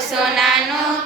સોનાનું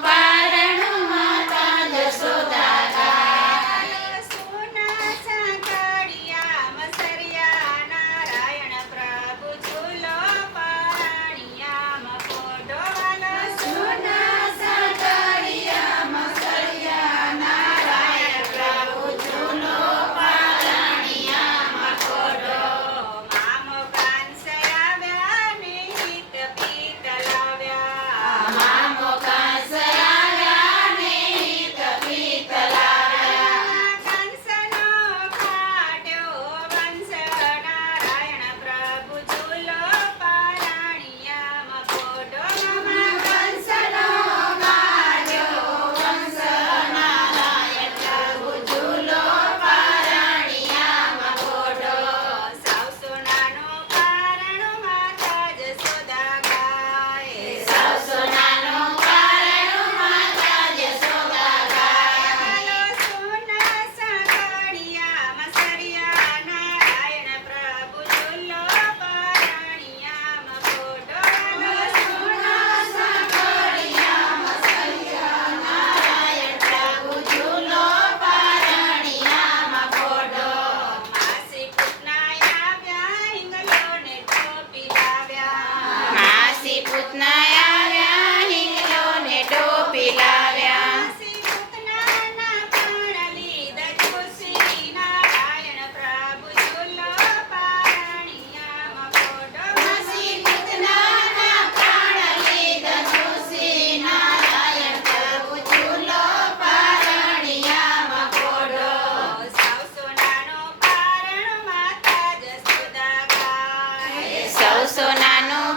સોનાનું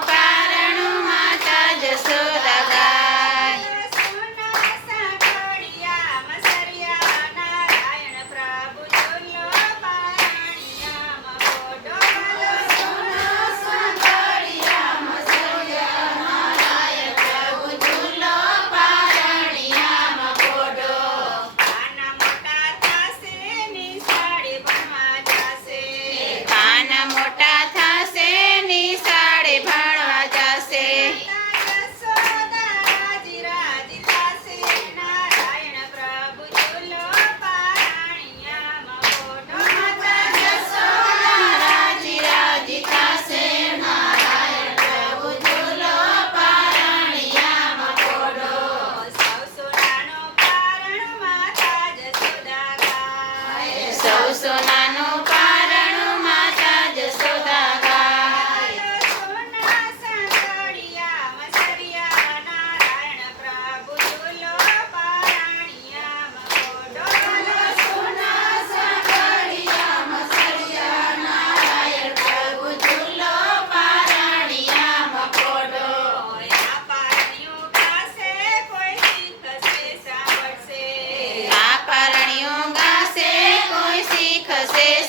hậu xưa nan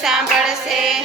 Sam Parasay.